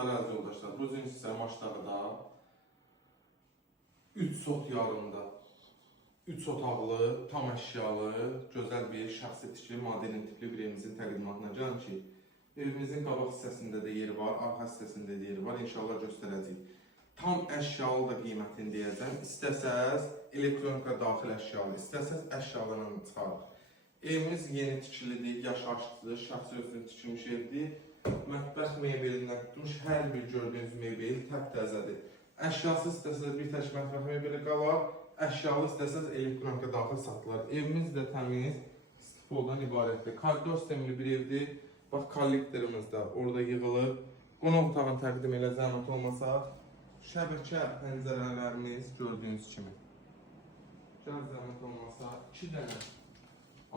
dostlar, əziz yoldaşlar, bu gün sizə Maçdağda 3 sot yarımda, 3 otaqlı, tam əşyalı, gözəl bir şəxsi tikili, modern tipli bir evimizin təqdimatına gəlin ki, evimizin qabaq hissəsində də yeri var, arxa hissəsində də yeri var, inşallah göstərəcəyik. Tam əşyalı da qiymətini deyəcəm. İstəsəz elektronika daxil əşyalı, istəsəz əşyalarını çıxarıq. Evimiz yeni tikilidir, yaşaşlıdır, şəxsi özünün tikilmiş evdir. Mətbəx mebelindən tutmuş, hər bir gördüyünüz mebel təptəzədir. Əşyası istəsəz bir tək mətbəx mebeli qalar, əşyalı istəsəz elektronika daxil satılar. Evimiz də təmiz, stipoldan ibarətdir. Koridor sistemli bir evdir. Bax, kollektorımız da orada yığılıb. Qonaq otağını təqdim elə zəhmət olmasa, şəbəkə pəncərələrimiz gördüyünüz kimi. Gəl zəhmət olmasa, 2 dənə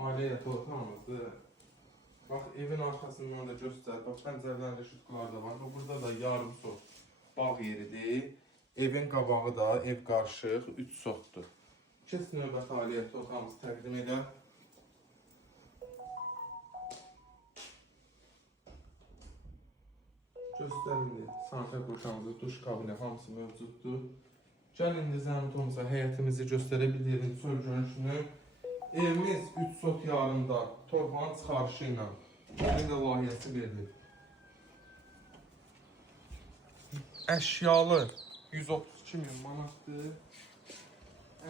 ailə yataq otağımızdır. Bax, evin arxasından da göstər. Bax, pəncərələrində şutkular da var. Burada da yarım sot bağ yeridir. Evin qabağı da ev qarışıq 3 sotdur. Keç növbəti ailə yataq otağımızı təqdim edə. Göstər indi sanitar qoşağımızı, duş kabini hamısı mövcuddur. Gəl indi zəhmət olmasa həyətimizi göstərə bilirik, sol görünüşünü. Evimiz 3 sot yarımda torpağın çıxarışı ilə bir də layihəsi verilir. Əşyalı 132.000 manatdır.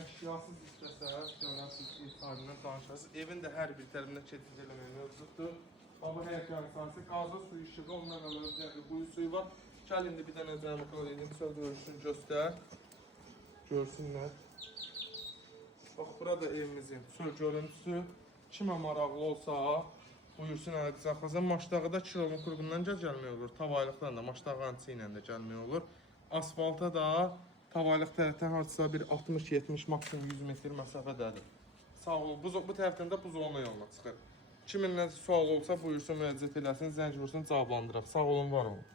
Əşyasız istəsəz, gələsiz sahibindən danışarsınız. Evin də hər bir tərəfində keçid eləmək mövcuddur. Baba həyətlərin sahəsi, qazı suyu, işığı, ondan əlavə quyu suyu var. Gəl indi bir dənə zəhmət edin, söz görüşünü göstər. Görsünlər. Bax, burada evimizin sür görüntüsü. Kimə maraqlı olsa, buyursun əlaqə saxlasın. Maçdağda kilonun qurğundan gəlmək olur. Tavaylıqdan da, Maçdağ ançı ilə də gəlmək olur. Asfalta da tavaylıq tərəfdən hardasa bir 60-70 maksimum 100 metr məsafədədir. Sağ olun. Bu tərəfdən də buzolma yoluna çıxır. Kimin nəsə sual olsa buyursun, müraciət eləsin, zəng vursun, cavablandıraq. Sağ olun, var olun.